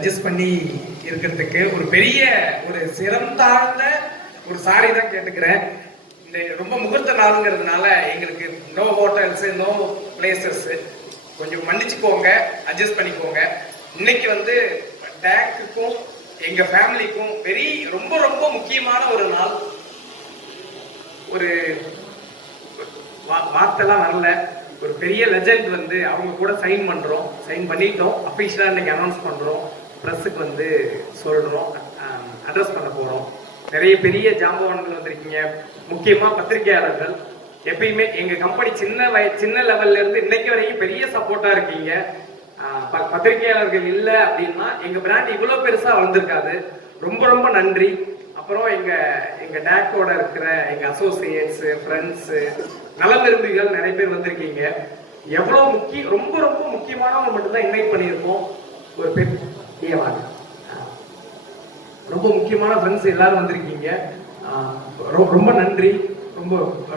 Adjust பண்ணி இருக்கிறதுக்கு ஒரு பெரிய ஒரு சிறந்தாழ்ந்த ஒரு சாரி தான் கேட்டுக்கிறேன். இந்த ரொம்ப முகூர்த்த நாளுங்கிறதுனால எங்களுக்கு நோ ஹோட்டல்ஸ் நோ பிளேசஸ், கொஞ்சம் மன்னிச்சுக்கோங்க, அட்ஜஸ்ட் பண்ணிக்கோங்க. இன்னைக்கு வந்து டேக்குக்கும் எங்க ஃபேமிலிக்கும் ரொம்ப ரொம்ப முக்கியமான ஒரு நாள். ஒரு வார்த்தைலாம் வரல, ஒரு பெரிய லெஜெண்ட் வந்து அவங்க கூட சைன் பண்ணிட்டோம். அஃபிஷியலா இன்னைக்கு அனௌன்ஸ் பண்றோம், ப்ரெஸ்ஸுக்கு வந்து சொல்றோம், அட்ரஸ் பண்ண போறோம். நிறைய பெரிய ஜாம்பவான்கள் வந்திருக்கீங்க, முக்கியமா பத்திரிகையாளர்கள். எப்பயுமே எங்க கம்பெனி சின்ன லெவல்ல இருந்து இன்னைக்கு வரைக்கும் பெரிய சப்போர்ட்டா இருக்கீங்க. பத்திரிகையாளர்கள் இல்லை அப்படின்னா எங்க பிராண்ட் இவ்வளவு பெருசா வளர்ந்துருக்காது. ரொம்ப ரொம்ப நன்றி. அப்புறம் எங்க டேக்கோட இருக்கிற எங்க அசோசியேட்ஸ், ஃப்ரெண்ட்ஸ், நல விரும்பிகள் நிறைய பேர் வந்திருக்கீங்க. எவ்வளவு ரொம்ப ரொம்ப முக்கியமானவங்க மட்டும்தான் இன்வைட் பண்ணியிருக்கோம். ஒரு பெரிய ரொம்ப முக்கியமான ஃப்ரெண்ட்ஸ் எல்லாரும் வந்திருக்கீங்க. ரொம்ப நன்றி.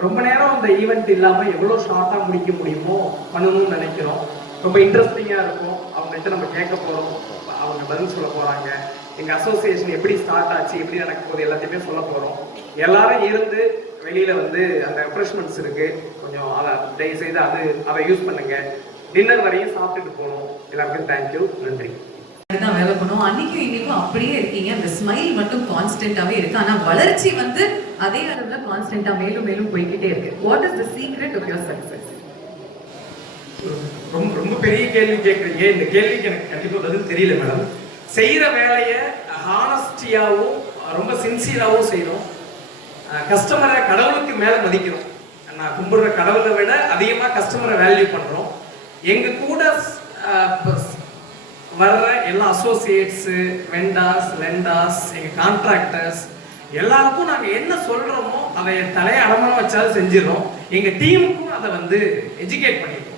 ரொம்ப நேரம் அந்த ஈவெண்ட் இல்லாம எவ்வளவு ஷார்ட்டா முடிக்க முடியுமோ பண்ணணும்னு நினைக்கிறோம். ரொம்ப இன்ட்ரெஸ்டிங்கா இருக்கும். அவங்கள்ட்ட நம்ம கேட்க போறோம், அவங்க பதில் சொல்ல போறாங்க. எங்க அசோசியேஷன் எப்படி ஸ்டார்ட் ஆச்சு, எப்படி நடக்க போகுது எல்லாத்தையுமே சொல்ல போறோம். எல்லாரும் இருந்து வெளியில வந்து அந்த ரெஃப்ரெஷ்மெண்ட்ஸ் இருக்கு, கொஞ்சம் அதை தயவு செய்து அதை யூஸ் பண்ணுங்க. டின்னர் வரையும் சாப்பிட்டுட்டு போகணும். எல்லாருக்கும் தேங்க்யூ, நன்றி. தான் வேலை பண்ணுவோம். அன்னைக்கும் இன்னைக்கும் அப்படியே இருக்கீங்க. அந்த ஸ்மைல் மட்டும் கான்ஸ்டன்டாவே இருக்கு. ஆனா வளர்ச்சி வந்து அதே அளவுல கான்ஸ்டன்டா மேலும் மேலும் போய்கிட்டே இருக்கு. What is the secret of your success? ரொம்ப பெரிய கேள்வி கேட்குறீங்க. இந்த கேள்விக்கு எனக்கு கண்டிப்பா பதில் தெரியல மேடம். செய்யற வேலையை ஹானஸ்டியாவும் ரொம்ப சின்சியராகவும் செய்யணும். கஸ்டமரை கடவுளுக்கு மேல மதிக்கிறோம். நான் கும்பிடுற கடவுளை விட அதிகமா கஸ்டமரை வேல்யூ பண்றோம். எங்க கூட வர்ற எல்லா அசோசியேட்ஸ், வெண்டார்ஸ், லெண்டார்ஸ், எங்க கான்ட்ராக்டர்ஸ் எல்லாருக்கும் நாங்க என்ன சொல்றோமோ அதை தலையை அடமானம் வச்சாலும் செஞ்சிடறோம். எங்க டீமுக்கும் அதை வந்து எஜுகேட் பண்ணிடுறோம்.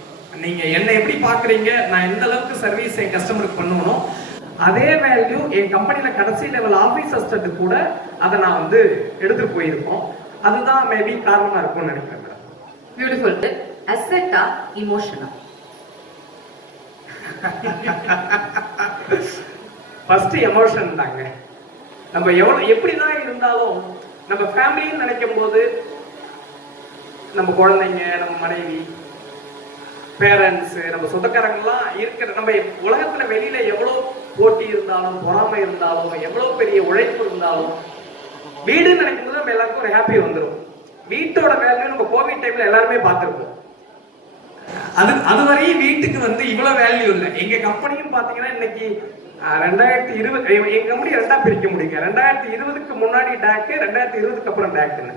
நீங்க என்ன எப்படி பாக்குறீங்க, நான் எந்த அளவுக்கு சர்வீஸ் என் கஸ்டமருக்கு பண்ணணும், அதே வேல்யூ என் கம்பெனில கடைசி லெவல் ஆபீசர்ஸ்ட்டு கூட அதை நான் வந்து எடுத்துட்டு போயிருக்கோம். அதுதான் மேபி காரணமா இருக்கும்னு நினைக்கிறேன். பியூட்டிஃபுல். அசெட்டா இமோஷனா? ஃபர்ஸ்ட் எமோஷன் தாங்க. நம்ம எப்படிதான் இருந்தாலும் நம்ம ஃபேமிலின்னு நினைக்கும் போது நம்ம குழந்தைங்க, நம்ம மனைவி, பேரண்ட்ஸ், நம்ம சொந்தக்காரங்கெல்லாம் இருக்கிற நம்ம உலகத்துல வெளியில எவ்வளவு போட்டி இருந்தாலும், பொறாமை இருந்தாலும், எவ்வளவு பெரிய உழைப்பு இருந்தாலும், வீடுன்னு நினைக்கும் போது நம்ம எல்லாருக்கும் ஒரு ஹாப்பி வந்துடும். வீட்டோட வேல்யூ நம்ம கோவிட் டைம்ல எல்லாருமே பார்த்துருக்கோம். அதுவரையும் வீட்டுக்கு வந்து இவ்வளவு வேல்யூ இல்லை. எங்க கம்பெனியும் பாத்தீங்கன்னா இன்னைக்கு 2020 எங்க கம்பெனி ரெண்டா பிரிக்க முடியுங்க. 2020க்கு முன்னாடி டேக்கு, 2020க்கு அப்புறம் டேக்குன்னு.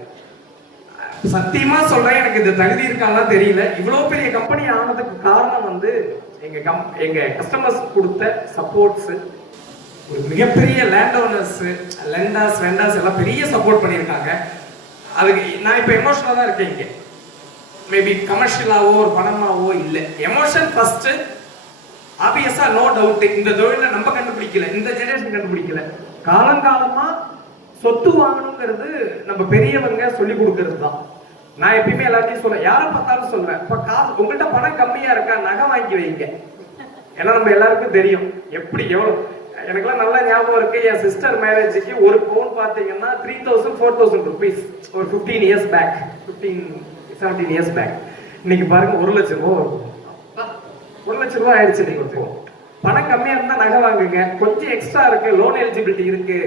சத்தியமா சொல்றேன், எனக்கு இந்த தகுதி இருக்கான்னு தெரியல. இவ்வளவு பெரிய கம்பெனி ஆனதுக்கு காரணம் வந்து எங்க கஸ்டமர்ஸ் கொடுத்த சப்போர்ட்ஸ். ஒரு மிகப்பெரிய லேண்ட் ஓனர்ஸ், லெண்டர்ஸ், வெண்டர்ஸ் எல்லாம் பெரிய சப்போர்ட் பண்ணியிருக்காங்க. அதுக்கு நான் இப்ப எமோஷனலா தான் இருக்கேன். இங்க மேபி கமர்ஷியலாவோ ஒரு பணமாவோ இல்லை. Emotion first. ஆப்வியஸா நோ டவுட், இந்த தொழில நம்ம கண்டுபிடிக்கல, இந்த ஜெனரேஷன் கண்டுபிடிக்கல. காலங்காலமா சொத்து வாங்கணுங்கிறது நம்ம பெரியவங்க சொல்லி கொடுக்கறது தான். நான் எப்பயுமே எல்லாத்தையும் சொல்ல, யாரை பார்த்தாலும் சொல்றேன், இப்ப காசு உங்கள்கிட்ட பணம் கம்மியா இருக்கா, நகை வாங்கி வைங்க. ஏன்னா நம்ம எல்லாருக்கும் தெரியும் எப்படி எவ்வளவு. எனக்குலாம் நல்லா ஞாபகம் இருக்கு, என் சிஸ்டர் மேரேஜுக்கு ஒரு பவுன் பாத்தீங்கன்னா 3000 4000 rupees ஒரு 15 years பேக், 17 years பேக். இன்னைக்கு பாருங்க 1 லட்சம் ரூபாய் இருக்கும். 1 லட்சம் ரூபாய் ஆயிடுச்சு. இன்னைக்கு பணம் கம்மியா இருந்தா நகை வாங்குங்க. கொஞ்சம் எக்ஸ்ட்ரா இருக்கு, லோன் எலிஜிபிலிட்டி இருக்கு,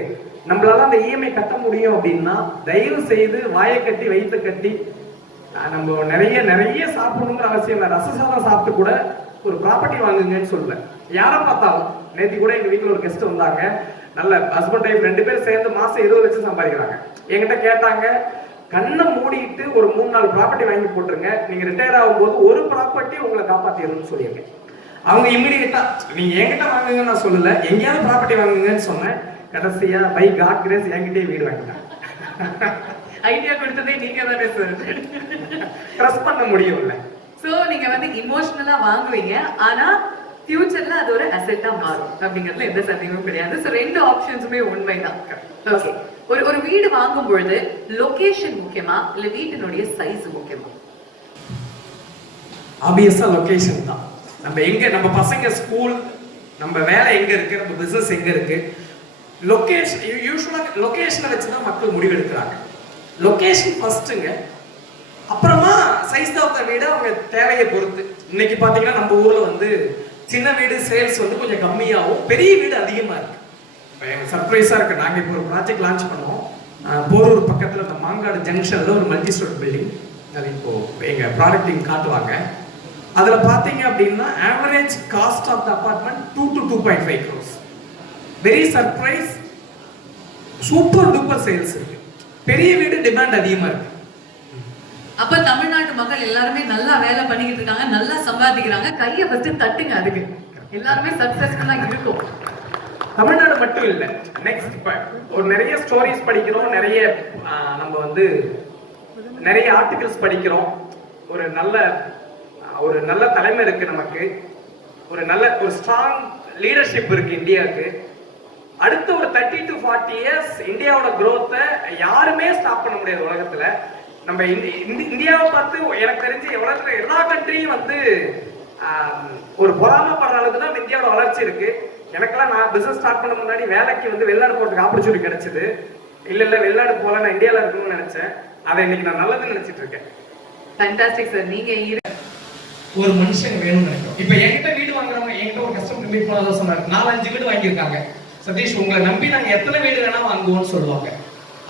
நம்மளால அந்த இஎம்ஐ கட்ட முடியும் அப்படின்னா தயவு செய்து வாயை கட்டி வயிற்று கட்டி நம்ம நிறைய சாப்பிடணுங்கிற அவசியம் இல்லை. ரசசாதம் சாப்பிட்டு கூட ஒரு ப்ராப்பர்ட்டி வாங்குங்கன்னு சொல்லுவேன். யாரை பார்த்தாலும். நேற்று கூட எங்க வீட்டுல ஒரு கெஸ்ட் வந்தாங்க, நல்ல ஹஸ்பண்ட் ஒய்ஃப் 2 பேரும் சேர்ந்து மாசம் 20 லட்சம் சம்பாதிக்கிறாங்க. என்கிட்ட கேட்டாங்க, கண்ணை மூடிட்டு ஒரு 3-4 ப்ராப்பர்ட்டி வாங்கி போட்டுருங்க, நீங்க ரிட்டையர் ஆகும்போது ஒரு ப்ராப்பர்ட்டி உங்களை காப்பாத்திடணும்னு சொல்லியிருக்கேன். அவங்க இமீடியட்டா நீங்க என்கிட்ட வாங்குங்கன்னு நான் சொல்லல, எங்கேயாவது ப்ராப்பர்ட்டி வாங்குங்கன்னு சொன்னேன். கடைசியா பை காட் கிரேஸ் என்கிட்டயே வீடு வாங்கிட்டாங்க. ஐடியா கொடுத்ததே நீங்க தானே சார். ட்ரஸ்ட் பண்ண முடியும்ல. சோ நீங்க வந்து இமோஷனலா வாங்குவீங்க, ஆனா ஃபியூச்சர்ல அது ஒரு அசெட்டா மாறும் அப்படிங்கிறதுல எந்த சந்தேகமும் கிடையாது. சோ 2 ஆப்ஷன்ஸுமே உண்மைதான். ஓகே, ஒரு வீடு வாங்கும் பொழுது லொகேஷன் முக்கியமா இல்ல வீட்டினுடைய சைஸ் முக்கியமா? ஆப்வியஸா லொகேஷன் தான். நம்ம பசங்க ஸ்கூல், நம்ம வேலை எங்க இருக்கு, நம்ம பிசினஸ் எங்க இருக்கு, லொகேஷன். யூஸ்வலா லொகேஷனை வச்சுதான் மக்கள் முடிவெடுக்கிறாங்க. லொகேஷன் ஃபர்ஸ்ட்டுங்க, அப்புறமா சைஸ் ஆஃப் த வீடு அவங்க தேவையை பொறுத்து. இன்னைக்கு பாத்தீங்கன்னா நம்ம ஊர்ல வந்து சின்ன வீடு சேல்ஸ் வந்து கொஞ்சம் கம்மியாகும், பெரிய வீடு அதிகமா இருக்கு. சர்ப்ரைஸா இருக்கு. நாங்க இப்போ ஒரு ப்ராஜெக்ட் லான்ச் பண்ணோம் போரூர் பக்கத்துல இந்த மாங்காடு ஜங்ஷன்ல ஒரு மல்டி ஸ்டோர் பில்டிங். அது இப்போ எங்க ப்ராடக்ட் டீம் காட்டுவாங்க. அதுல பாத்தீங்க அப்படின்னா average cost of the apartment 2 to 2.5 crores. Very surprise, super duper sales இருக்கு. பெரிய வீடு டிமாண்ட் அதிகமா இருக்கு. அப்ப தமிழ்நாட்டு மக்கள் எல்லாருமே நல்லா வேலை பண்ணிக்கிட்டு இருக்காங்க, நல்லா சம்பாதிக்கிறாங்க. கையை ஃபர்ஸ்ட் தட்டுங்க, அதுக்கு எல்லாருமே சக்சஸ்ஃபுல்லா இருக்கும். தமிழ்நாடு மட்டும் இல்ல, நெக்ஸ்ட் ஒரு நிறைய ஸ்டோரிஸ் படிக்கிறோம், நிறைய நம்ம வந்து நிறைய ஆர்டிகல்ஸ் படிக்கிறோம். ஒரு நல்ல தலைமை இருக்கு நமக்கு, ஒரு ஸ்ட்ராங் லீடர்ஷிப் இருக்கு இந்தியாவுக்கு. அடுத்த ஒரு 30 to 40 years இந்தியாவோட growth யாருமே ஸ்டாப் பண்ண முடியாது உலகத்துல. நம்ம இந்தியாவை பார்த்து எனக்கு தெரிஞ்சு உலகத்துல எல்லா கண்ட்ரியும் வந்து ஒரு பொறாமப்படுற அளவுக்கு தான் இந்தியாவோட வளர்ச்சி இருக்கு. எனக்கெல்லாம் நான் பிசினஸ் ஸ்டார்ட் பண்ண முன்னாடி வேலைக்கு வந்து வெளிநாடு போறதுக்கு ஆப்பர்ச்சுனிட்டி கிடைச்சது. இல்ல வெளிநாடு போல, நான் இந்தியால இருக்கணும்னு நினைச்சேன். அதை இன்னைக்கு நான் நல்லதுன்னு நினைச்சிட்டு இருக்கேன். Fantastic sir. நீங்க ஒரு மனுஷங்க வேணும்னு நினைக்கிறோம். இப்ப என்கிட்ட வீடு வாங்குறவங்க, என்கிட்ட ஒரு கஸ்டமர் மீட் பண்ணாத சொன்னாரு, 4-5 வீடு வாங்கியிருக்காங்க. சதீஷ், உங்களை நம்பி நாங்க எத்தனை வீடு வேணா வாங்குவோம்னு சொல்லுவாங்க.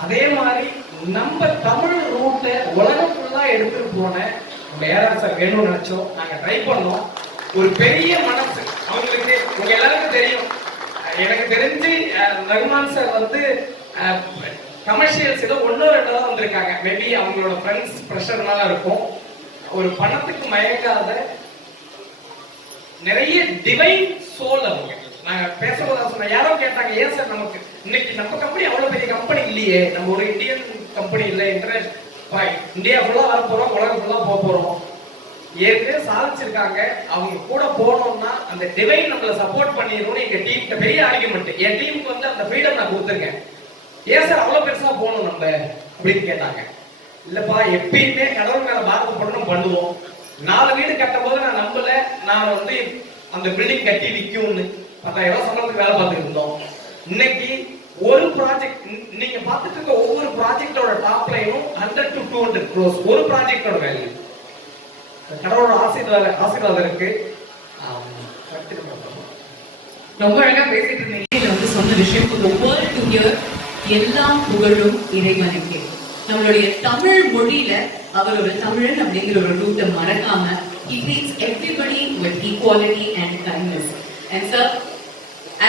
அதே மாதிரி நம்ம தமிழ் ரூட்டை உலகம் ஃபுல்லா எடுத்துட்டு போன நம்ம ஏஆர் சார் வேணும்னு நினைச்சோம். நாங்க ட்ரை பண்ணோம். ஒரு பெரிய மனசு அவங்களுக்கு. உங்க எல்லாருக்கும் தெரியும், எனக்கு தெரிஞ்சு ரகுமான் சார் வந்து கமர்ஷியல்ஸ்ல 1-2 தான் வந்திருக்காங்க. மேபி அவங்களோட ஃப்ரெண்ட்ஸ் ப்ரெஷர்னால இருக்கும். ஒரு பணத்துக்கு மயங்காத நிறைய டிவைன் சோல் அவங்க. நாங்க பேசுறதா சொன்ன யாரோ கேட்டாங்க, ஏன் சார் நமக்கு இன்னைக்கு நம்ம கம்பெனி அவ்வளவு பெரிய கம்பெனி இல்லையே, நம்ம ஒரு இந்தியன் கம்பெனி இல்லை, இந்தியா ஃபுல்லா வர போறோம், உலகம் ஃபுல்லா போக போறோம், ஏற்கனவே சாதிச்சிருக்காங்க. அவங்க கூட போனோம்னா அந்த டிவைன் நம்மளை சப்போர்ட் பண்ணிடணும்னு எங்க டீம் பெரிய ஆர்குமெண்ட். என் டீமுக்கு வந்து அந்த ஃப்ரீடம் நான் கொடுத்துருக்கேன். ஏன் சார் அவ்வளவு பெருசா போகணும் நம்ம அப்படின்னு கேட்டாங்க. இல்லப்பா, எப்பயுமே கடவுள் மேல பாரத படணும் பண்ணுவோம். 4 வீடு கட்டும் போது நான் நம்பல நான் வந்து அந்த பில்டிங் கட்டி விற்கும்னு. 10,000 சம்பளத்துக்கு வேலை பார்த்துட்டு இருந்தோம். இன்னைக்கு ஒரு ப்ராஜெக்ட் நீங்க பார்த்துட்டு இருக்க ஒவ்வொரு ப்ராஜெக்டோட டாப் லைனும் 100 to 200 crores ஒரு ப்ராஜெக்டோட வேல்யூ. கடவுளோட ஆசீர்வாதம் இருக்கு. ரொம்ப அழகா பேசிட்டு இருந்தீங்க. வந்து சொன்ன விஷயம் வேர்ல்ட் டு ஹியர், எல்லாம் புகழும் இறைவனுக்கே. நம்மளுடைய தமிழ் மொழியில அவர் ஒரு தமிழன் அப்படிங்கிற ஒரு ரூட்டை மறக்காம he treats everybody with equality and kindness. And sir,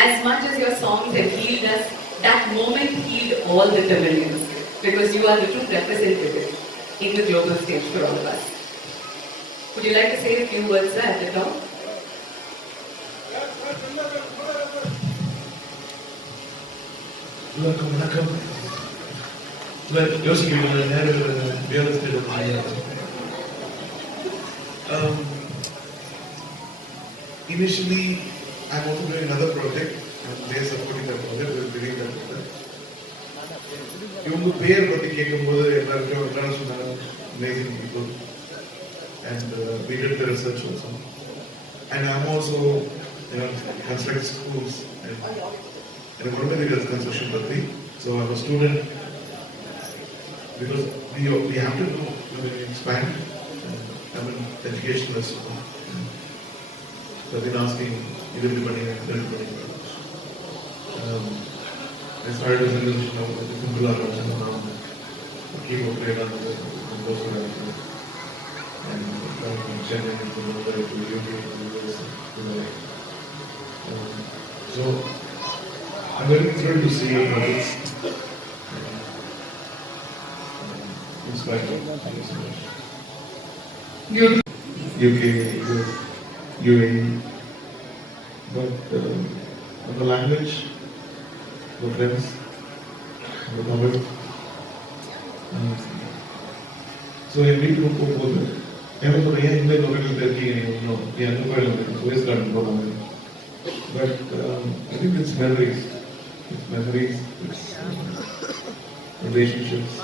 as much as your songs have healed us, that moment healed all the Tamilians, because you are the true representative in the global stage for all of us. Would you like to say a few words, sir, at the top? வணக்கம். யோசிக்க நேரம் initially I'm also doing another project and they are supporting that project, we are doing that project. இவங்க பேர் பத்தி கேட்கும்போது எல்லாருக்கும் என்ன சொன்னாங்க, amazing people, and we did the research also, and I'm also construct schools and one of the construction patti. So I'm a student because we have to know when we expand. I'm an educationalist. So I've been asking everybody. I started as a musician with the Kumbhala Rajana, keyboard player and composer, and from Chennai to Mumbai to UK to US. So I'm very thrilled to see your projects. Inspiring. Thank you so much. UK, UAE, but the language, the friends, the Tamil. So every group of people, everyone here in the local Turkey, we started programming. But I think it's memories. It's relationships.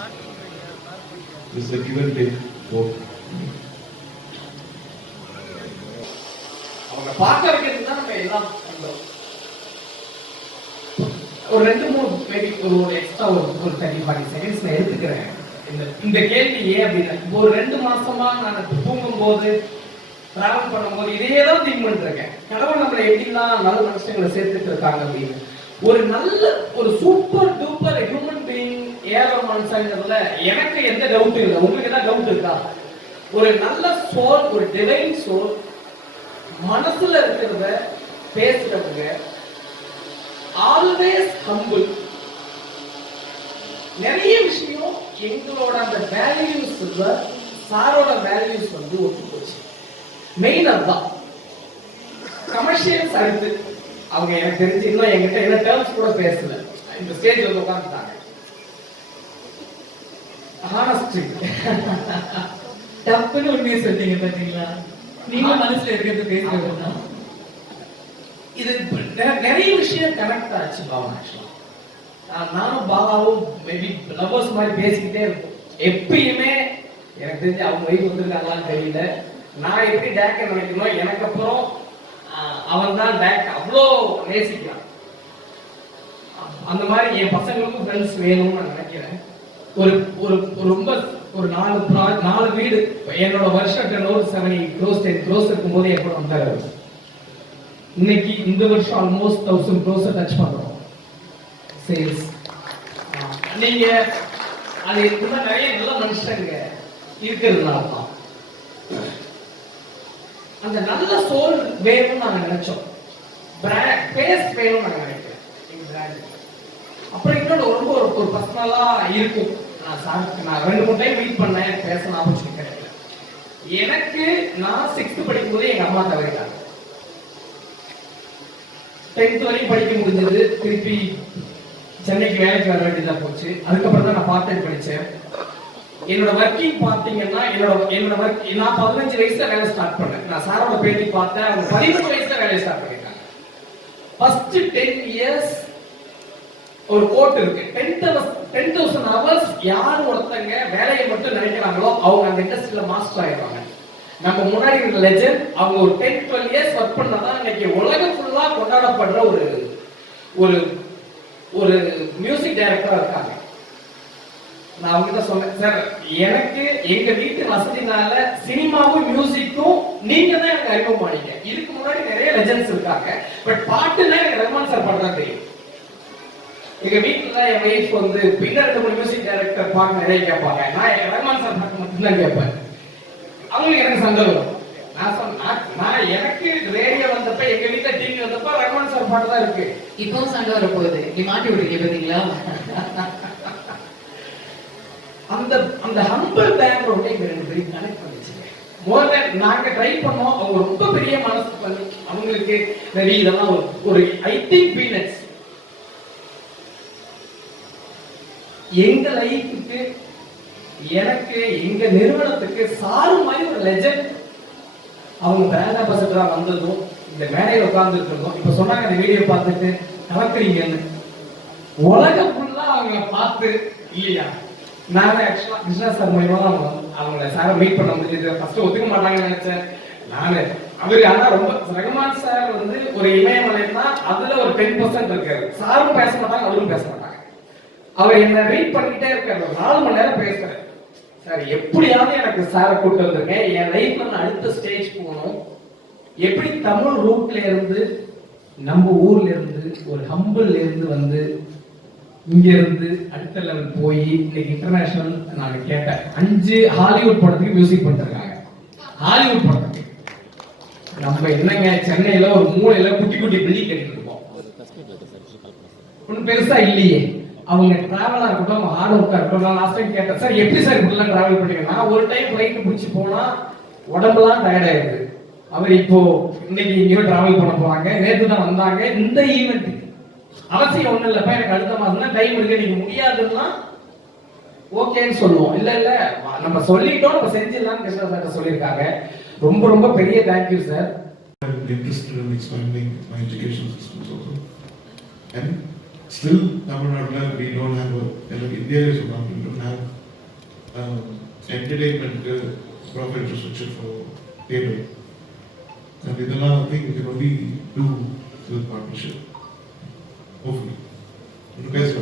It's a give and take both. அவங்க பார்க்க வைக்கிறது தான் நம்ம எல்லாம் ஒரு 2-3 maybe ஒரு extra ஒரு 30-40 seconds நான் எடுத்துக்கிறேன். இந்த கேள்வி ஏன் அப்படின்னா, இப்போ ஒரு 2 மாசமா நான் தூங்கும்போது டிராவல் பண்ணும்போது இதே தான் திங்க் பண்ணிருக்கேன். கடவுள் நம்மளை எப்படிலாம் நல்ல மனுஷங்களை சேர்த்துட்டு இருக்காங்க அப்படின்னு. ஒரு நல்ல ஒரு சூப்பர் டூப்பர் ஹியூமன் பீயிங் ஏற மனுஷங்கிறதுல எனக்கு எந்த டவுட்டும் இல்லை. உங்களுக்கு ஏதாவது டவுட் இருக்கா? ஒரு நல்ல சோல், ஒரு டிவைன் சோல், மனசுல இருக்கிறத பேசுறவங்க, ஆல்வேஸ் ஹம்பிள். நிறைய விஷயம் எங்களோட அந்த வேல்யூஸ், சாரோட வேல்யூஸ் வந்து ஒத்து போச்சு. மெயின் அதுதான். கமர்ஷியல்ஸ் அடுத்து அவங்க எனக்கு தெரிஞ்சு இன்னும் என்கிட்ட என்ன டேர்ம்ஸ் கூட பேசல. இந்த ஸ்டேஜ் வந்து உட்காந்துட்டாங்க. ஹானஸ்டி டப்புன்னு உண்மையை சொல்றீங்க பாத்தீங்களா? நீங்க மனசுல இருக்கிறது பேசுறதுதான். இது நிறைய விஷயம் கனெக்ட் ஆச்சு பாவா. நானும் பாபாவும் மேபி லவர்ஸ் மாதிரி பேசிக்கிட்டே இருக்கும். எப்பயுமே எனக்கு தெரிஞ்சு அவங்க வயசு வந்துருக்காங்களான்னு தெரியல. நான் எப்படி டேக்க நினைக்கணும், எனக்கு அப்புறம் அவன் தான் டேக் அவ்வளோ நேசிக்கிறான். அந்த மாதிரி என் பசங்களுக்கும் ஃப்ரெண்ட்ஸ் வேணும்னு நான் நினைக்கிறேன். ஒரு ஒரு ரொம்ப ஒரு 4 வீடு என்னோட வருஷம் 70 crores 10 crores இருக்கும்போது எப்போ வந்தாரு. இன்னைக்கு இந்த வருஷம் ஆல்மோஸ்ட் 1000 crores டச் பண்றோம் சேல்ஸ். நீங்க அது இதுதான் நிறைய நல்ல மனுஷங்க இருக்கிறதுனால தான் அந்த நல்ல சோல் வேணும்னு நாங்க நினைச்சோம். பேஸ் வேணும்னு நாங்க நினைக்கிறேன் எங்க பிராண்ட். அப்புறம் இன்னொன்று ரொம்ப ஒரு பர்சனலா இருக்கும். நான் 2-3 டைம் மீட் பண்ணேன், பேச ஆப்பர்ச்சுனிட்டி கிடைக்கல. எனக்கு நான் 6th படிக்கும்போது எங்க அம்மா தவறிட்டாங்க. 10th வரையும் படிக்க முடிஞ்சது. திருப்பி சென்னைக்கு வேலைக்கு வர வேண்டியதா போச்சு. அதுக்கப்புறம் தான் நான் பார்ட் டைம் படிச்சேன். என்னோட ஒர்க்கிங் பாத்தீங்கன்னா என்னோட ஒர்க் நான் 15 வயசுல வேலை ஸ்டார்ட் பண்ணேன். நான் சாரோட பேட்டி பார்த்தேன், அவங்க 13 வயசுல வேலையை ஸ்டார்ட் பண்ணிட்டாங்க. ஃபர்ஸ்ட் 10 இயர்ஸ் ஒரு கோட் இருக்கு. 10,000 hours யார் ஒருத்தங்க வேலையை மட்டும் நினைக்கிறாங்களோ அவங்க அந்த இண்டஸ்ட்ரியில மாஸ்டர் ஆயிடுவாங்க. நம்ம முன்னாடி இருக்க லெஜெண்ட் அவங்க ஒரு 10-12 இயர்ஸ் ஒர்க் பண்ணாதான் இன்னைக்கு உலகம் ஃபுல்லா கொண்டாடப்படுற ஒரு ஒரு மியூசிக் டைரக்டரா இருக்காங்க. நான் அவங்ககிட்ட சொன்னேன், சார் எனக்கு எங்க வீட்டு வசதினால சினிமாவும் மியூசிக்கும் நீங்க தான் எனக்கு அறிமுகமானீங்க. இதுக்கு முன்னாடி நிறைய லெஜெண்ட்ஸ் இருக்காங்க, பட் பாட்டுன்னா எனக்கு ரஹ்மான் சார் பாட்டு தான் தெரியும். எங்க வீட்டுல என் வைஃப் வந்து பின்னாடி மியூசிக் டைரக்டர் பாட்டு நிறைய கேட்பாங்க. நான் ரஹ்மான் சார் பாட்டு மட்டும்தான் கேட்பேன். அவங்களுக்கு எனக்கு சண்டை வரும். நான் எனக்கு ரேடியோ வந்தப்ப எங்க வீட்டுல டிவி வந்தப்ப ரஹ்மான் சார் பாட்டு தான் இருக்கு. இப்போ சண்டை வர போகுது. நீ மாட்டி விடுறீங்க பாத்தீங்களா? அந்த ஹம்பிள் பேக்ரவுண்ட் எங்களுக்கு கனெக்ட் பண்ணிச்சுங்க. மோர் தென் நாங்க ட்ரை பண்ணோம். அவங்க ரொம்ப பெரிய மனசு பண்ணி அவங்களுக்கு நிறைய இதெல்லாம் ஒரு ஐ திங்க் பீனட்ஸ். எங்க லைஃபுக்கு எனக்கு எங்க நிறுவனத்துக்கு சாரு மாதிரி ஒரு லெஜெண்ட் அவங்க பிராண்ட் அம்பாசிடரா வந்ததும் இந்த மேடையில் உட்கார்ந்து இருக்கிறதும் இப்ப சொன்னாங்க அந்த வீடியோ பார்த்துட்டு கலக்குறீங்கன்னு. உலகம் ஃபுல்லா அவங்கள பார்த்து இல்லையா? நான் ஆக்சுவலா கிருஷ்ணா சார் மூலியமா அவங்கள சாரை மீட் பண்ண முடிஞ்சது. ஃபர்ஸ்ட் ஒத்துக்க மாட்டாங்கன்னு நினைச்சேன் நானு. அவரு ஆனா ரொம்ப ரஹ்மான் சார் வந்து ஒரு இமயமலைன்னா அதுல ஒரு 10% இருக்காரு. சாரும் பேச மாட்டாங்க, அவரும் பேச மாட்டாங்க. அவர் என்ன வெயிட் பண்ணிட்டே இருக்காரு. 4 மணி நேரம் பேசுறேன். சார் எப்படியாவது எனக்கு சாரை கூட்டு வந்திருக்கேன். என் லைஃப்ல நான் அடுத்த ஸ்டேஜ் போகணும். எப்படி தமிழ் ரூட்ல இருந்து நம்ம ஊர்ல இருந்து ஒரு ஹம்பிள் இருந்து வந்து இங்க இருந்து அடுத்த லெவல் போய் இன்னைக்கு இன்டர்நேஷனல் நான் கேட்டேன். 5 ஹாலிவுட் படத்துக்கு மியூசிக் பண்ணிருக்காங்க. ஹாலிவுட் படத்துக்கு நம்ம என்னங்க சென்னையில ஒரு மூலையில குட்டி குட்டி பில்டிங் கட்டிட்டு இருக்கோம். ஒன்னும் பெருசா இல்லையே. அவங்க டிராவலா இருக்கட்டும், அவங்க ஹார்ட் ஒர்க்கா இருக்கட்டும். நான் லாஸ்ட் டைம் கேட்டேன், சார் எப்படி சார் இப்படிலாம் டிராவல் பண்ணீங்க? நான் ஒரு டைம் ஃபிளைட் பிடிச்சி போனா உடம்புலாம் டயர்ட் ஆயிடுது. அவர் இப்போ இன்னைக்கு இங்கேயோ டிராவல் பண்ண போறாங்க. நேற்று தான் வந்தாங்க. இந்த ஈவெண்ட் அவசியம் ஒண்ணு இல்லப்பா, எனக்கு அடுத்த மாசம் தான் டைம் இருக்கு, நீங்க முடியாதுன்னா ஓகேன்னு சொல்லுவோம். இல்ல இல்ல நம்ம சொல்லிட்டோம், நம்ம செஞ்சிடலாம் கிருஷ்ணா சார் சொல்லியிருக்காங்க. ரொம்ப ரொம்ப பெரிய thank you sir. Interested in expanding my education systems also. And still, Tamil Nadu, we don't have like India is one, we don't have entertainment proper infrastructure for theatre. And with another thing, we can only do with partnership. Hopefully. பேச